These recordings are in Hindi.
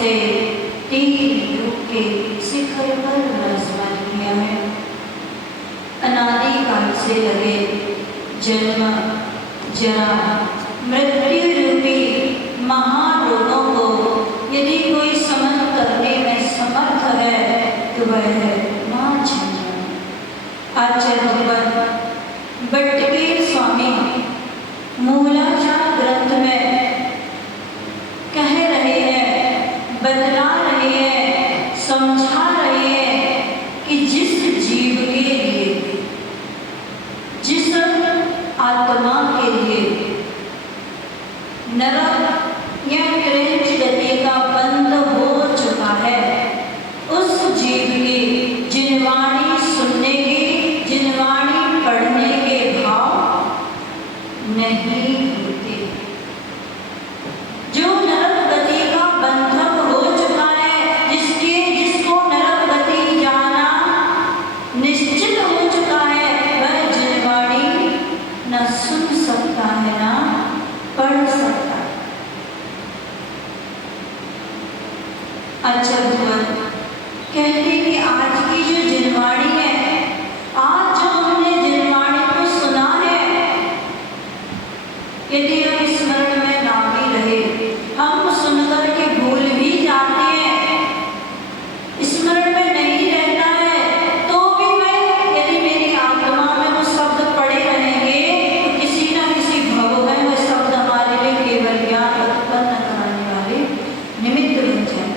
से तीन युग के शिखर पर विराजमान किया है। अनादि काल से लगे जन्म जरा मृत्यु रूपी महारोगों को यदि कोई समन करने में समर्थ है तो वह है मां झंझा। आचार्य भगवान बट्टकेर स्वामी मूलाचार ग्रंथ में कह रहे हैं, बतला रहे हैं, समझा रहे हैं कि जिस जीव के लिए, जिस आत्मा के लिए नरक या क्लेश गति का बंध हो चुका है, उस जीव की जिनवाणी सुनने की, जिनवाणी पढ़ने के भाव नहीं होते। जो नरक गति का बंधक हो चुका है, जिसको नरक गति जाना निश्चित हो चुका है, वह जिनवाणी न सुन सकता है ना पढ़ सकता है। अच्छा भगवान कहते कि आज की जो जिनवाणी है, आज जो हमने जिनवाणी को सुना है, यदि हम स्मरण में ना भी रहे, हम सुनकर के भूल भी जाते हैं, स्मरण में नहीं रहता है, तो भी मैं यदि मेरी आत्मा में वो शब्द पड़े रहेंगे तो किसी न किसी भाव में वो शब्द हमारे लिए केवल ज्ञान उत्पन्न कराने वाले निमित्त बन जाए।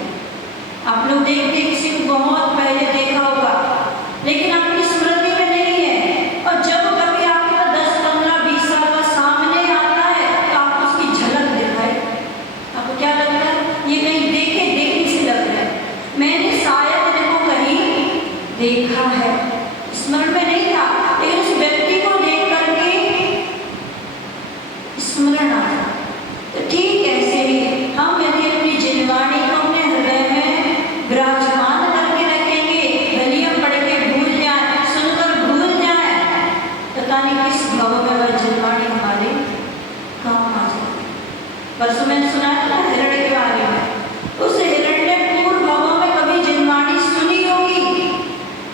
आप लोग देखते किसी को बहुत पहले देखा होगा, लेकिन आपकी स्मृति में नहीं है, और जब कभी आपका 10, 15, 20 साल का सामने आता है तो आप उसकी झलक दिखाए। आपको क्या लगता है? ये कहीं देखे से लग रहा है, मैंने शायद इनको कहीं देखा है, स्मरण में नहीं था, लेकिन उस व्यक्ति को देख करके स्मरण आया। तो ठीक ऐसे ही हम यदि अपनी जिनवाणी को अपने हृदय में विराजमान करके रखेंगे, भले हम पढ़ के भूल जाए, सुनकर भूल जाए, पता नहीं किस भाव में वह जिनवाणी हमारे काम आ जाए। परसों मैंने सुना था हिरण्य के बारे में, उस हिरण्य ने पूर्व भावों में कभी जिनवाणी सुनी होगी,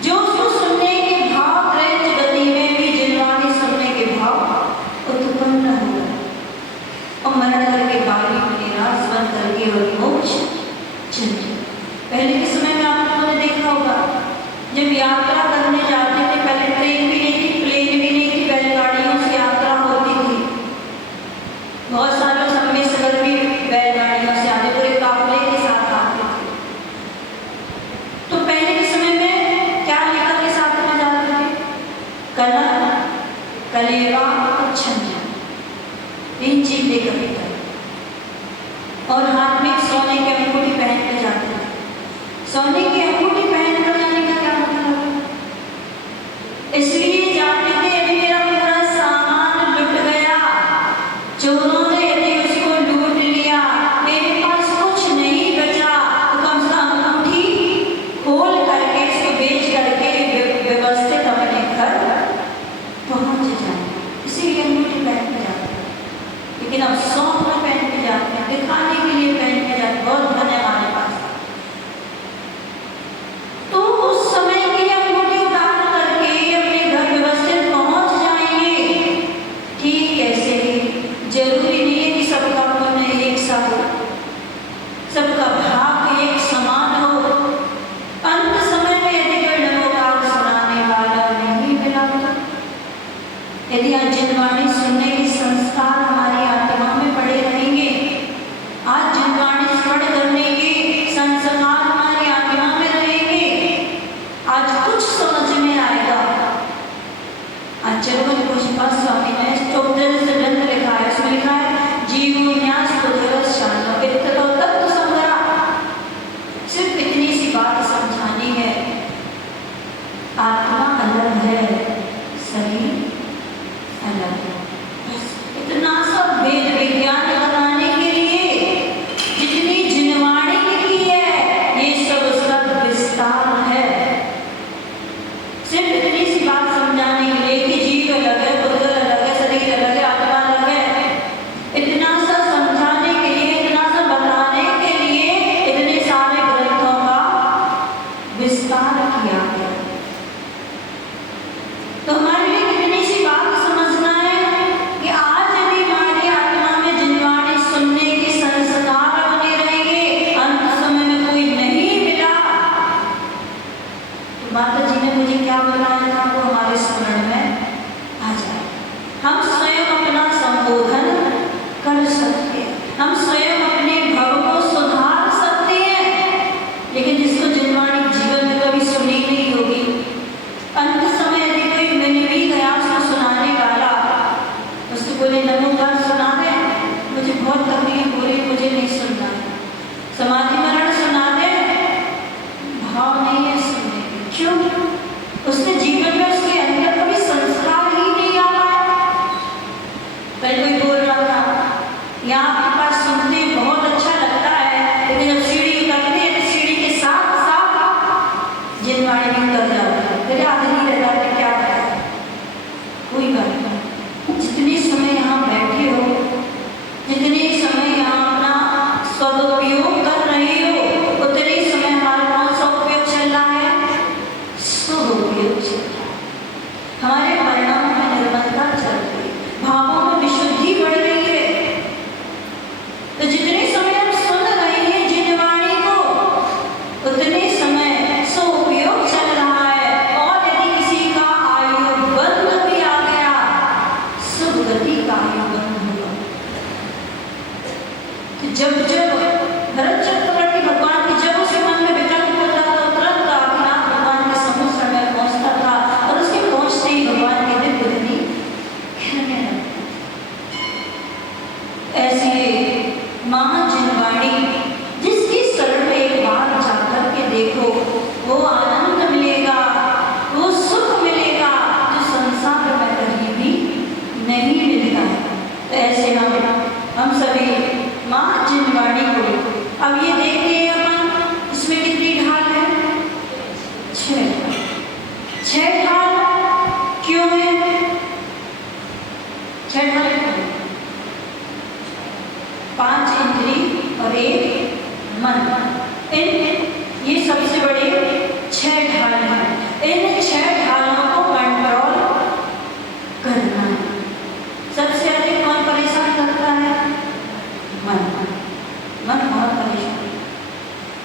जो उसको सुनने के भाव, क्लेश गति में भी जिनवाणी सुनने के भाव उत्पन्न हुआ और मरण करके बाली में निराश बन करके और मोक्ष चले। पहले के समय में आप लोगों ने देखा होगा, जब यात्रा करने जाते थे, पहले ट्रेन भी नहीं थी, प्लेन भी नहीं थी, बैलगाड़ियों से यात्रा होती थी। बहुत सारे समय सगर भी बैलगाड़ियों से आते, पूरे काफले के साथ आते थे। तो पहले के समय में क्या लेकर के साथ में जाते थे? कला, कलेवा और छंजा, इन चीज लेकर के जाते, और हाथ में सोने की अंगूठी पहन के जाते थे। सोने की अंगूठी पहन कर जाने का क्या मतलब है? इसलिए जाते थे यदि मेरा पूरा सामान लुट गया, चोरों ने यदि उसको लूट लिया, मेरे पास कुछ नहीं बचा, तो कम से कम अंगूठी खोल करके इसको बेच करके व्यवस्थित अपने घर पहुंच जाए, इसीलिए अंगूठी पहन के जाते हैं। लेकिन अब सौंप में पहन के जाते हैं, दिखाने के लिए पहन के जाते हैं, बहुत धन है हमारे पास। तो उस समय की अंगूठी उतार करके अपने घर व्यवस्थित पहुंच जाएंगे। ठीक ऐसे ही जरूरी नहीं है कि सबका पुण्य एक सा हो, सबका भाग्य एक समान हो। अंत समय में यदि कोई नमोकार सुनाने वाला नहीं मिला, यदि आज जिनवाणी सुनने के संस्कार हमारी आत्मा में पड़े रहेंगे, आज जिनवाणी स्मरण करने के संस्कार हमारी आत्मा में रहेंगे, आज कुछ समझ में आएगा। आज चलो पुष्पा स्वामी ने चौधरी से ग्रंथ लिखा है, उसमें लिखा है जीवो न्यास तो जगत शांत तत्व संग्रह जलवाणी को। अब ये देखते हैं अपन, इसमें कितनी ढाल है? 6 ढाल। क्यों है 6 ढाल? 5 इंद्री और 1 मन, ये सबसे बड़े 6 ढाल हैं। इन 6 ढालों को कंट्रोल करना है। सबसे अधिक कौन परेशान करता है? मन बहुत परेशान।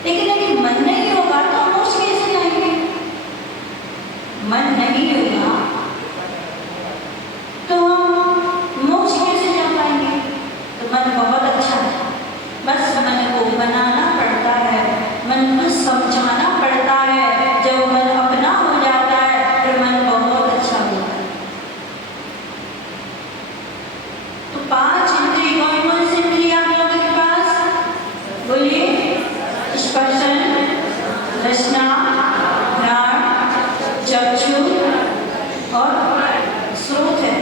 लेकिन यदि मन नहीं होगा तो मोक्ष कैसे जाएंगे? मन नहीं होगा तो हम मोक्ष कैसे जा पाएंगे? तो मन बहुत अच्छा है, बस मन को बनाना पड़ता है, मन को समझाना पड़ता है। जब मन अपना हो जाता है फिर मन बहुत अच्छा होता है। तो 5 इंद्रिय कौन सी इंद्रिय आप लोगों के पास? बोलिए। स्पर्शन, रसना, घ्राण, चक्षु और स्रोत है।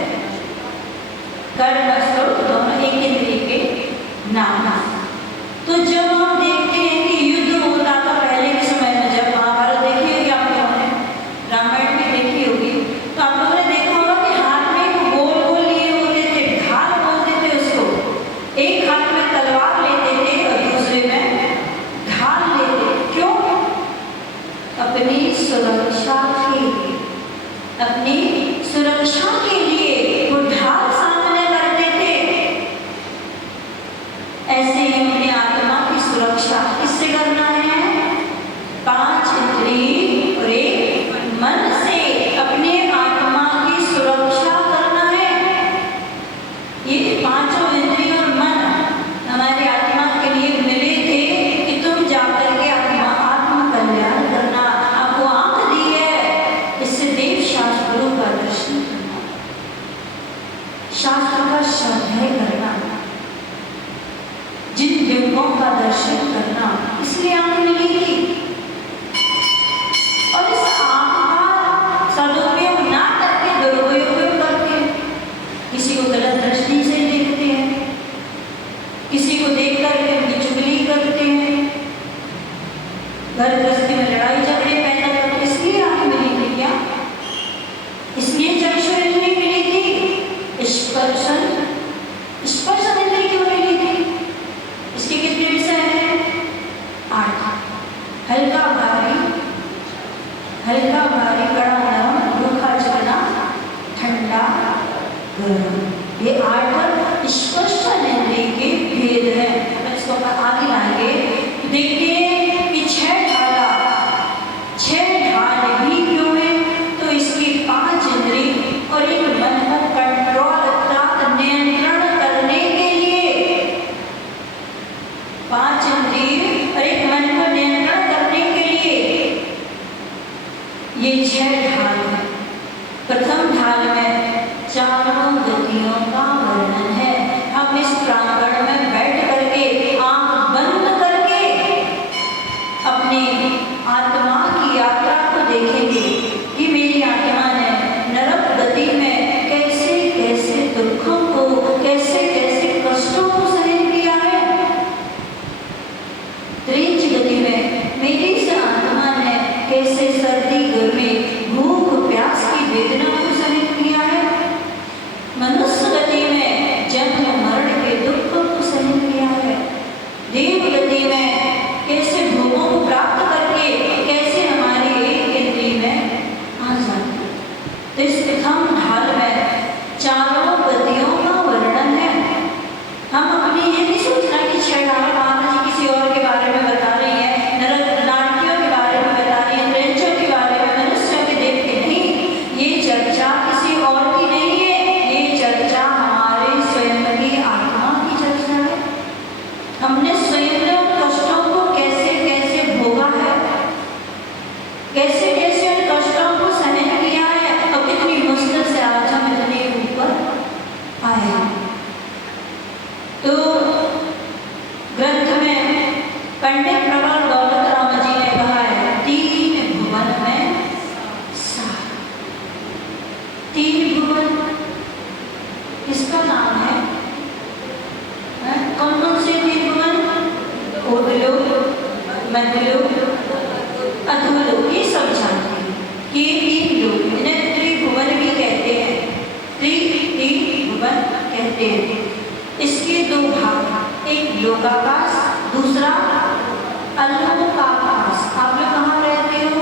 कर्म स्रोत दोनों एक इंद्रिय के नाम। तो जब हम देखते हैं कि युद्ध होता था पहले के समय में, जब महाभारत देखी होगी आप लोगों ने, रामायण भी देखी होगी, तो आप लोगों ने देखा होगा कि हाथ में गोल गोल लिए होते थे, ढाल बोलते थे उसको। एक हाथ में तलवार लेते थे और दूसरे में ढाल लेते। क्यों? अपनी सुरक्षा के लिए, अपनी सुरक्षा के लिए वो ढाल सामने करते थे। ऐसे ही अपनी आत्मा की सुरक्षा किससे करना है? 5 इंद्रिय और 1 मन से अपने आत्मा की सुरक्षा करना है। ये 5 इंद्रिय और मन हमारी आत्मा के लिए मिले थे कि तुम जाकर के आत्म कल्याण करना। आपको आंख दी है, इससे देव शास्त्रों का दर्शन करना, शास्त्र का श्रद्धेय करना, जिन दिव्यों का दर्शन करना, इसलिए आंख मिली थी। और इस आंख का सदुपयोग ना करके दुरुपयोग करके किसी को गलत दृष्टि से देखते हैं, किसी को देख करके उनकी चुगली करते हैं, घर गृहस्थी में लड़ाई झगड़े पैदा करते। इसलिए आंख मिली थी क्या? इसलिए चक्षु इंद्रिय मिली थी। स्पर्शन इंद्रिय क्यों मिली थी? इसके कितने विषय हैं? 8। हल्का भारी, कड़ा नरम, रूखा चिकना, ठंडा गर्म, ये 8 स्पर्शन इंद्रिय के भेद हैं। अब इसको आगे लाएंगे, देखते हैं कि 6 ढाल भी क्यों है? तो इसकी 5 इंद्रिय और एक मन को कंट्रोल नियंत्रण करने के लिए, 5 इंद्रिय और एक मन को नियंत्रण करने के लिए ये 6 ढाल है। प्रथम ढाल में 4 गतियों का वर्णन है। हम इस प्रांगण में बैठ करके आंख बंद करके अपनी आत्मा की यात्रा को देखेंगे कि मेरी आत्मा ने नरक गति में कैसे कैसे दुखों को, कैसे कैसे कष्टों को सहन किया है। तेज गति में मेरी इस आत्मा ने कैसे सर्दी गर्मी, भूख प्यास की वेदना को सहन किया है। मनुष्य गति में जन्म मरण के दुखों को सहन किया है। देव गति में कैसे भोगों को प्राप्त करके कैसे हमारी एक इंद्रिय में आ जाती। तो इस प्रथम ढाल में 4 गतियों का वर्णन है। हम अपनी ये नहीं सोचना कि 6 ढाल माता जी किसी और के बारे में बता रही है, नारकियों के बारे में बता रही है, प्रेंचों के बारे में, मनुष्यों के देव के नहीं। ये चर्चा किसी और की नहीं है, ये चर्चा हमारे स्वयं की आत्मा की चर्चा है। हमने स्वयं कष्टों को कैसे कैसे भोगा है, कैसे कैसे उन कष्टों को सहन किया है और कितनी मुश्किल से आज हम इतने ऊपर आए। तो ग्रंथ में पंडित प्रबल दौलत राम जी ने कहा है 3 भुवन में सार। 3 भुवन किसका नाम है? कौन कौन से 3 भुवन? मध्यलोक, अधोलोक, ये सब जानते हैं। ये 3 लोक, इन्हें त्रिभुवन भी कहते हैं। त्रिभुवन कहते हैं। इसके 2 भाग, एक लोकाकाश, दूसरा अलोकाकाश। आप लोग कहाँ रहते हो?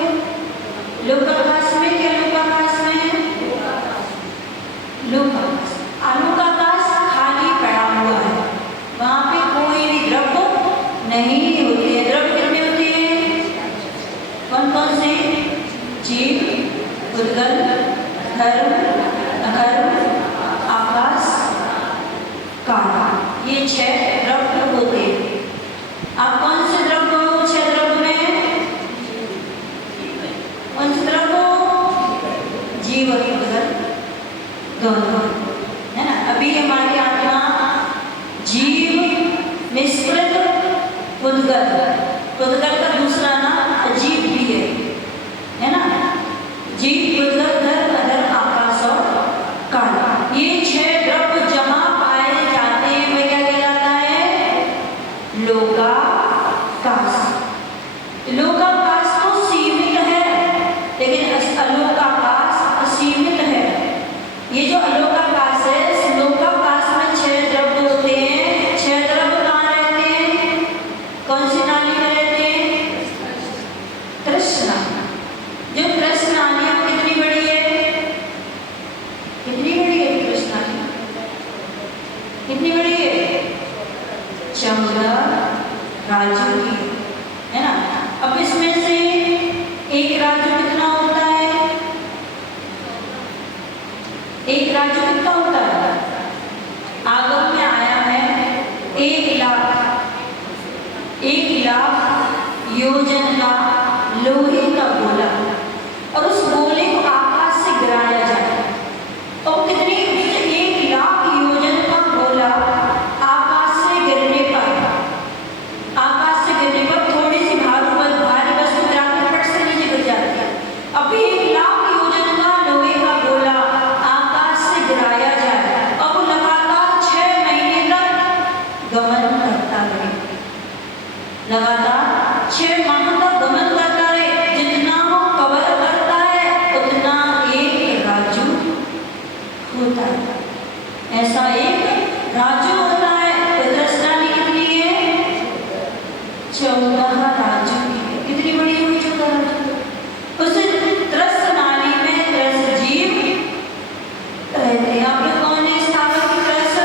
लोकाकाश में क्या लोकाकाश में? लोकाकाश। अलोकाकाश खाली पड़ा हुआ है, वहां पे कोई भी द्रव्य नहीं होते हैं। द्रव्य कितने होते हैं? कौन कौन से? जीव, उद्गल, धर्म, अधर्म, आकाश, काल, ये 6 द्रव्य होते हैं। आप कौन से द्रव्य हो 6 द्रव्य में? कौन से द्रव्य हो? जीव और उद्गल दोनों, है ना। अभी हमारी आत्मा जीव, निष्कृत, उद्गल, उद्गल का दूसरा नाम अजीब भी है ना। जीव, उद्गल, धर्म, अधर्म, आकाश और काल, ये 6 द्रव्य जहां पाए जाते हैं वे क्या कहलाता है? लोकाकाश। लोकाकाश तो सीमित है, लेकिन अलोकाकाश असीमित है। ये जो अलोकाकाश है, इस लोकाकाश में 6 द्रव्य होते हैं। 6 द्रव्य कहाँ रहते हैं? कौन सी नाली में रहते हैं? कृष्णा। जो कृष्ण नाली है वो कितनी बड़ी है? कितनी बड़ी है कृष्णा? कितनी बड़ी है? 14 राजू की, है ना। अब इसमें से एक राजू कितना होता है? एक राजू कितना होता है? आगम में आया है 1 लाख, 1 लाख योजन का लोहे का गोला, और उस गोले को आकाश से गिराया जाए। और कितनी? 1 लाख योजन का गोला आकाश से गिरने पर, आकाश से गिरने पर थोड़ी सी भारी वस्तु गिराकर फट से नीचे गिर जाती है। अभी 1 लाख योजन का लोहे का गोला आकाश से गिराया जाए और वो लगातार 6 महीने तक गमन करता रहे, लगातार 6 माह तक गमन करता रहे। जितना वो कवर करता है उतना एक राजू होता है। ऐसा एक राजू होता है। तो दृष्टानी कितनी है? 14 राजू की है। कितनी बड़ी हुई 14 राजू? उस त्रस्त नाली में त्रस्त जीव रहते हैं। आप लोग कौन है स्थावर की त्रस्त?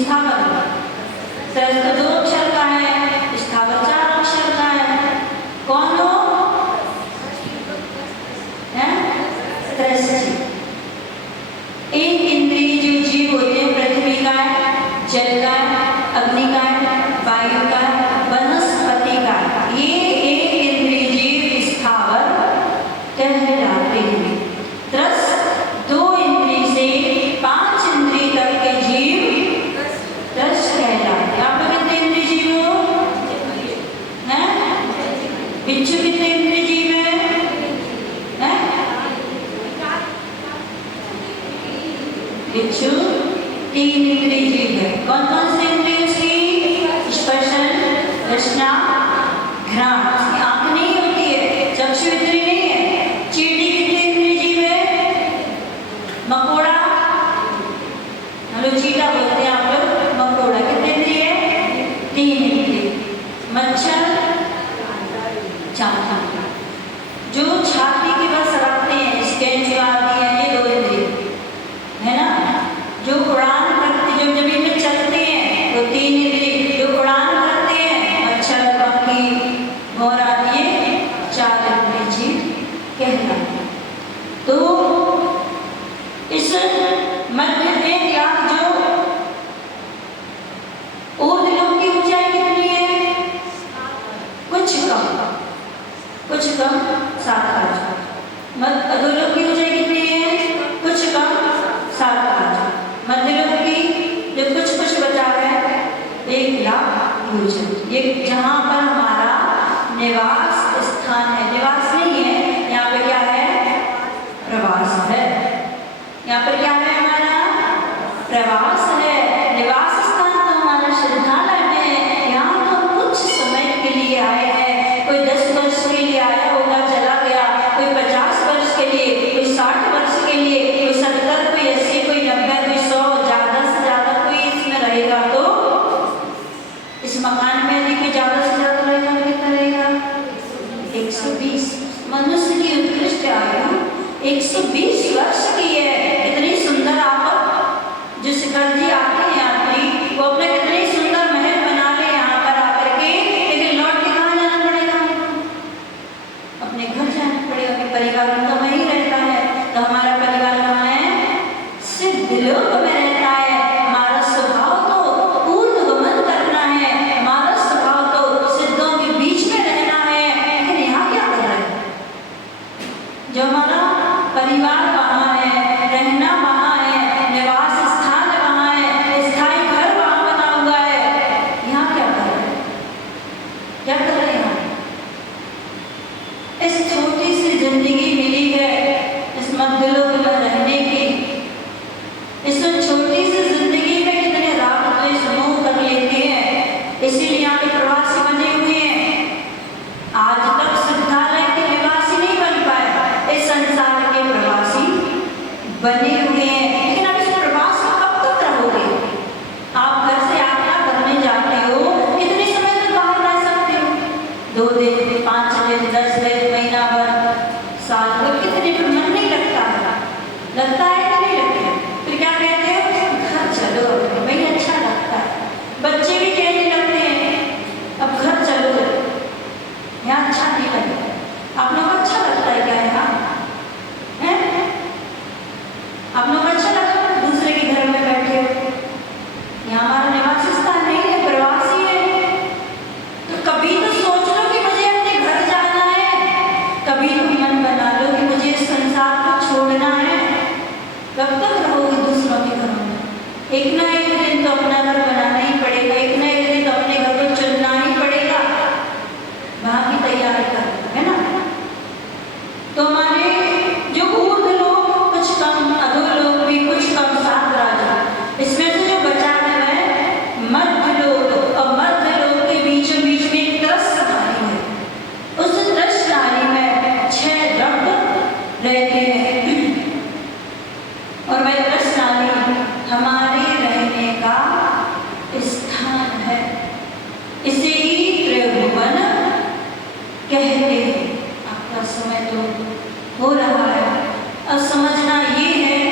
स्थावर त्रस्त 2 अक्षर का है, स्थावर 4 अक्षर का है। कौन हो? त्रस्त जीव। एक इंद्रिय जो जीव होते हैं, पृथ्वी का है, जल का है, अग्नि का है, वायु का है, वनस्पति का है। ये एक इंद्रिय जीव स्थावर कहलाते हैं। त्रस्त 2 इंद्रिय से 5 इंद्रिय तक के जीव त्रस्त कहलाते हैं। आप लोग कितने इंद्रिय जीव हो? हैं? बिच्छू कितने इंद्रिय जीव है? बिच्छू 3 इंद्रिय जीव है। कौन कौन से इंद्रिय उसकी? स्पर्शन, रचना, घ्राण। उसकी आंख नहीं होती है, चक्षु इंद्रिय नहीं है। चींटी कितने इंद्रिय जीव है? मकोड़ा, हम लोग चीटा बोलते हैं, आप लोग मकोड़ा। कितने इंद्रिय है? 3 इंद्रिय। मच्छर, चांटा, जो छाती के बस रखते हैं, स्कैन जो आती है, ये 2 इंद्रिय है ना। जो उड़ान करते, जब जमीन में चलते हैं तो 3 इंद्रिय। जो उड़ान करते हैं, मच्छर, पक्षी, मोर आदि, ये 4 इंद्रिय जीव कहलाते हैं। तो इस मध्य में या जो ऊर्ध्वलोक की ऊंचाई कितनी है? कुछ कम 7 काज। अधोलोक की ऊंचाई कितनी है? कुछ कम 7 काज। मध्यलोक की जो कुछ बचा है 1 लाख योजन। ये जहाँ पर हमारा निवास स्थान है, निवास नहीं है, यहाँ पे क्या है? प्रवास है। यहाँ पर क्या है? हमारा प्रवास है। निवास स्थान तो हमारा श्रद्धालय में मकान में देखिए ज़्यादा से ज़्यादा रहेगा कितना रहेगा 120। मनुष्य की उत्कृष्ट आयु 120 वर्ष की है। कितनी सुंदर आप जो शिखर जी आते हैं यात्री वो अपने कितने सुंदर महल बना ले यहाँ पर आकर के, लेकिन लौट के कहाँ जाना पड़ेगा? अपने घर जाना पड़ेगा। अपने परिवार में तो वहीं रहता है। तो हमारा परिवार कहाँ है? सिद्ध लोक में रहता है। हमारा स्वभाव तो पूर्ण गमन करना है, हमारा स्वभाव तो सिद्धों के बीच में रहना है। लेकिन यहाँ क्या कर रहे हैं? जो हमारा परिवार वहाँ है, रहना वहाँ है, निवास स्थान वहाँ है, स्थायी घर वहाँ बना हुआ है। यहाँ क्या कर रहे हैं? क्या कर रहे हैं? इस छोटी सी जिंदगी मिली है इस मध्यलोक में रहने की। इस छोटी सी जिंदगी में कितने राग द्वेष मोह कर लेते हैं, इसीलिए यहाँ के प्रवासी बने हुए हैं। आज तक सिद्धालय के निवासी नहीं बन पाए, इस संसार के प्रवासी बने हुए हैं। लेकिन अब इस प्रवास में कब तक रहोगे? आप घर से यात्रा करने जाते हो, कितने समय तक बाहर रह सकते हो? 2 दिन, 5 दिन, 10 दिन, महीना भर, साल भर, कितने दिन? मन नहीं लगता है। लगता है कि नहीं लगता है? फिर क्या कहते हो? घर चलो, वही अच्छा लगता है। बच्चे भी कहने लगते हैं अब घर चलो, यहाँ अच्छा नहीं लगता। आप लोग को अच्छा लगता है क्या यहाँ? हैं? आप लोग को अच्छा लगता है दूसरे के घर में बैठे हो? यहाँ हमारा निवास स्थान नहीं है, प्रवासी है। तो कभी तो सोच लो कि मुझे अपने घर जाना है, कभी तो मन बना लो कि मुझे इस संसार को छोड़ना है। कब तक रहोगे दूसरों के घरों में? एक ना एक दिन तो अपना घर बनाना ही पड़ेगा, एक ना एक दिन तो अपने घर को चुनना ही पड़ेगा, वहाँ की तैयारी करना है ना। तो हमारे जो ऊर्ध लोग कुछ कम, अधोलोक भी कुछ कम, 7 राजा, इसमें से जो बचा है मध्य लोक, और मध्य लोक के बीचों बीच में एक त्रस्त नारी है। उस त्रस्त नारी में 6 द्रव्य रहते हैं और वह त्रस्त नारी हमारे रहने का स्थान है। इसे ही त्रिभुवन कहते हैं। आपका समय तो हो रहा है। अब समझना ये है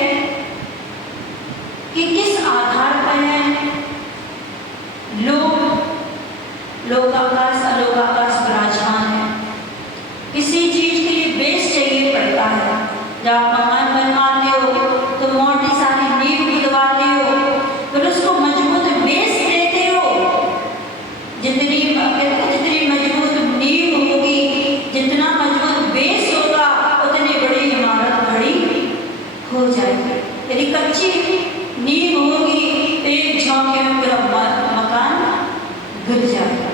कि किस आधार पर है लोकाकाश अलोकाकाश विराजमान है। किसी चीज के लिए बेस चाहिए पड़ता है। जब आप मकान बनवाते हो तो मोटी सारी नींव खुदवाते हो, फिर उसको मजबूत बेस देते हो। जितनी मजबूत नींव होगी, जितना मजबूत बेस होगा, उतनी बड़ी इमारत खड़ी हो जाएगी। यदि कच्ची नींव होगी तो एक झोंके में पूरा मकान गिर जाएगा।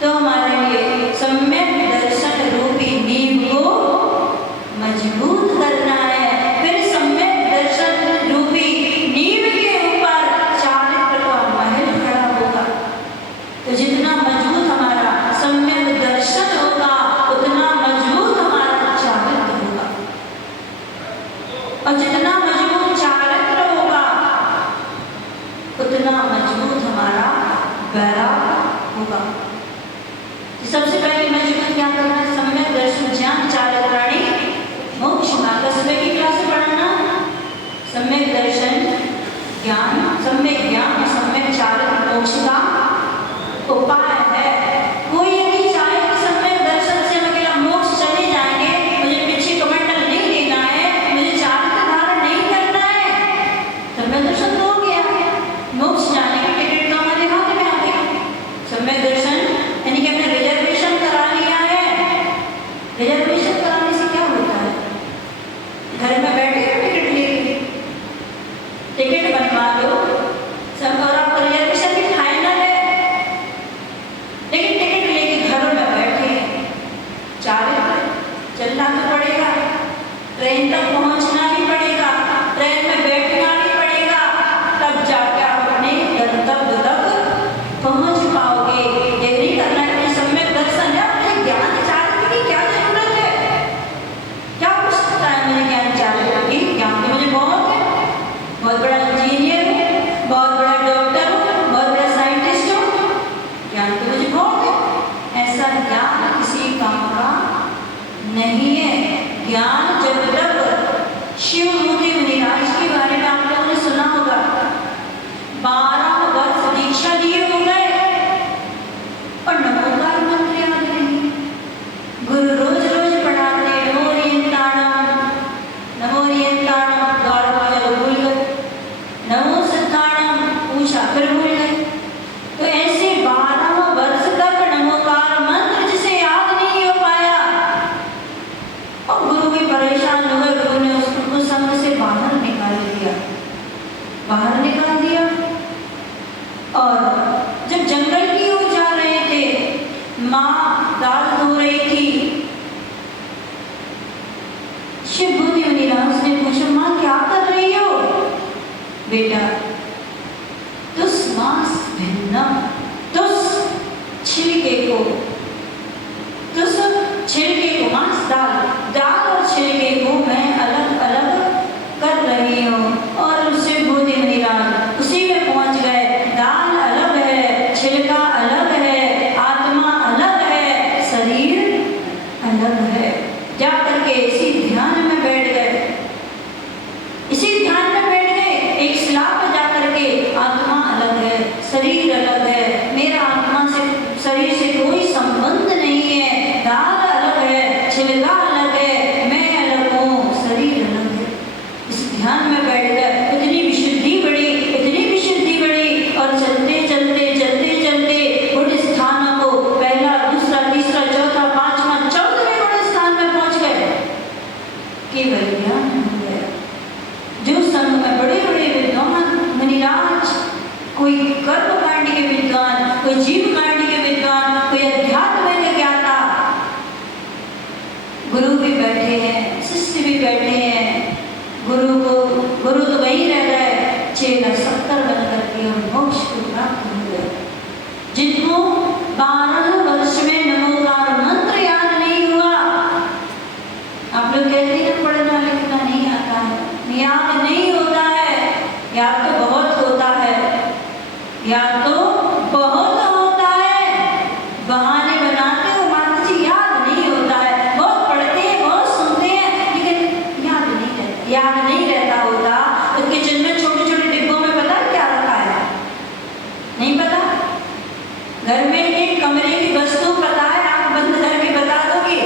तो हमारे लिए सम्यक दर्शन रूपी नींव को मजबूत करना है। फिर सम्यक दर्शन रूपी नींव के ऊपर चारित्र का महल खड़ा होगा। तो जितना मजबूत हमारा सम्यक दर्शन होगा, उतना मजबूत हमारा चारित्र होगा, और जितना मजबूत चारित्र होगा, उतना मजबूत हमारा वैराग्य होगा। सबसे पहले मजबूत क्या करना है? सम्यक दर्शन ज्ञान चारित्राणि मोक्ष मार्ग। 10वीं की क्लास में पढ़ना सम्यक दर्शन ज्ञान, सम्यक ज्ञान, सम्यक चारित्र मोक्ष का उपाय है। कोई यदि चाहे कि सम्यक दर्शन से हम अकेला मोक्ष चले जाएंगे, मुझे पीछे कमंडल नहीं लेना है, मुझे चारित्र धारण नहीं करना है, सम्यक दर्शन तो हो गया, मोक्ष जाने की टिकट तो हमारे हाथ में आ गई। सम्यक दर्शन यानी कि हमने रिजर्वेशन करा लिया है। रिजर्वेशन कराने से क्या होता है? घर में बैठे टिकट लेके टिकट बनवा लो, और जब जंगल की ओर जा रहे थे, माँ दाल धो रही थी। शिव मुनिराज ने पूछा, माँ क्या कर रही हो? बेटा, तुस मांस भिन्ना, तुस छिलके को मांस दाल और छिलके को मैं अलग अलग कर रही हूँ। और उससे बूढ़े मुनिराज उसी में पहुंच गए। दाल अलग है, छिलका अलग है, आत्मा अलग है, शरीर अलग है। जा करके इसी ध्यान में बैठ गए, इसी ध्यान में बैठ गए। एक स्लैब पर जा करके आत्मा अलग है, शरीर अलग है, मेरा आत्मा से शरीर से कोई संबंध नहीं है, दाल अलग है, छिलका अलग है, मैं अलग हूँ, शरीर अलग है। इस ध्यान में बैठ गए। इतनी विशुद्धि बढ़ी, इतनी विशुद्धि बढ़ी। और चलते चलते चलते चलते गुण स्थानों को पहला, दूसरा, तीसरा, चौथा, पांचवा, 14वें गुण स्थान में पहुंच गए। केवल ज्ञान हो गया। जो संघ में बड़े बड़े विद्वान मुनिराज, कोई कर्मकांड के विद्वान, कोई जीव कांड के विद्वान, कोई अध्यात्म के ज्ञाता, गुरु भी बैठे हैं, शिष्य भी बैठे हैं। गुरु तो वही रह गए, चेला 70 बन करके हम मोक्ष को प्राप्त हो गए। जिनको 12 वर्ष में नमोकार मंत्र याद नहीं हुआ। आप लोग कहते हैं पढ़ना लिखना नहीं आता है, याद नहीं होता है। याद तो बहुत होता है, याद तो बहुत होता है। बहाने बनाते हो माता जी, याद नहीं होता है। बहुत पढ़ते हैं, बहुत सुनते हैं, लेकिन याद नहीं रहता होता। तो किचन में छोटे छोटे डिब्बों में पता क्या रखा है? नहीं पता। घर में एक कमरे की वस्तु पता है, आप बंद करके बता दोगे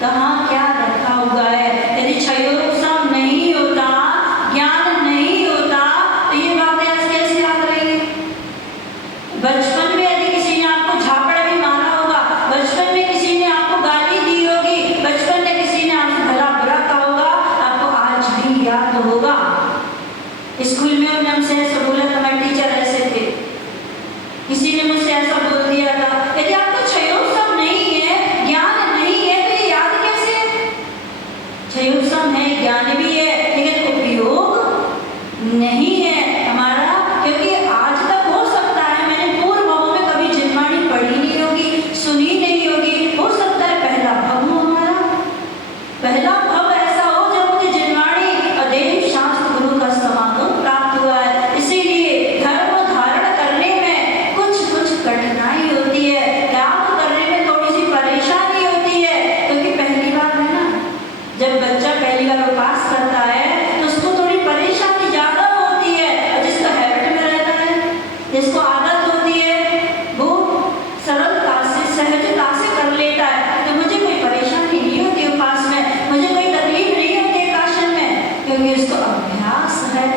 कहाँ क्या रखा हुआ है। यदि क्षयोत्सव नहीं होता, ज्ञान नहीं होता, तो ये बातें आज कैसे याद रहेंगी? बचपन में यदि किसी ने आपको झापड़ भी मारा होगा, बचपन में किसी ने आपको गाली दी होगी, बचपन में किसी ने आपसे भला बुरा कहा होगा, आपको आज भी याद होगा। स्कूल में हमसे ऐसा बोला था, हमारे टीचर ऐसे थे, किसी ने मुझसे ऐसा बोल दिया था। यदि आपको क्षयोत्सव नहीं है, ज्ञान नहीं है, तो ये याद कैसे है? क्षयोत्सव है, ज्ञान भी है, लेकिन उपयोग नहीं है हमारा। क्योंकि आज तक हो सकता है मैंने पूर्व भावों में कभी जिनवाणी पढ़ी नहीं होगी, सुनी नहीं होगी। हो सकता है पहला भव हो हमारा, पहला भव ऐसा हो जब मुझे जिनवाणी अदेव शास्त्र गुरु का समागम प्राप्त हुआ है। इसीलिए धर्म धारण करने में कुछ कठिनाई होती है, त्याग करने में थोड़ी सी परेशानी होती है। क्योंकि पहली बार है ना, जब बच्चा पहली बार उपास करता है तो उसको थोड़ी परेशानी ज्यादा होती है। और जिसका हैबिट में रहता है, जिसको आदत होती है, वो सरलता से, सहजता से कर लेता है। तो मुझे कोई परेशानी नहीं होती उपास में, मुझे कोई तकलीफ नहीं होती काशन में, क्योंकि उसको अभ्यास है।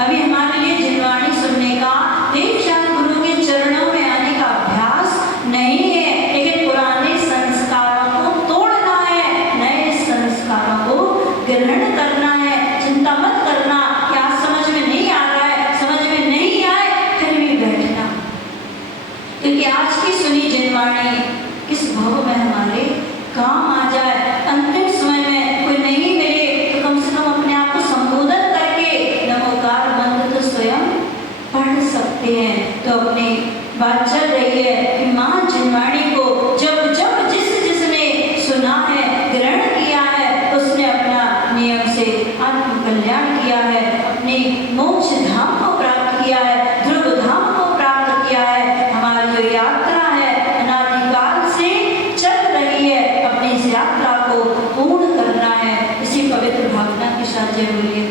अभी हमारे लिए जिनवाणी सुनने का, देव शास्त्र गुरु के चरणों में आने का अभ्यास नहीं है, लेकिन पुराने संस्कारों को तोड़ना है, नए संस्कारों को ग्रहण करना है। चिंता मत करना कि आज समझ में नहीं आ रहा है, समझ में नहीं आए, फिर भी बैठना। क्योंकि आज की सुनी जिनवाणी किस भाव में हमारे काम आ जाए। अंतिम समय में कोई नहीं मिले तो कम से कम अपने आप को संबोधन करके नमोकार मंत्र तो स्वयं पढ़ सकते हैं। तो अपनी बात चल रही है कि माँ जिनवाणी को जब जब जिसने सुना है, ग्रहण किया है, उसने अपना नियम से आत्म कल्याण किया है, अपने मोक्ष धाम को प्राप्त किया है, ध्रुव धाम को प्राप्त किया है। हमारी जो यात्रा है अनादिकाल से चल रही है, अपनी इस यात्रा को पूर्ण करना है। इसी पवित्र भावना के साथ जय बोलिए।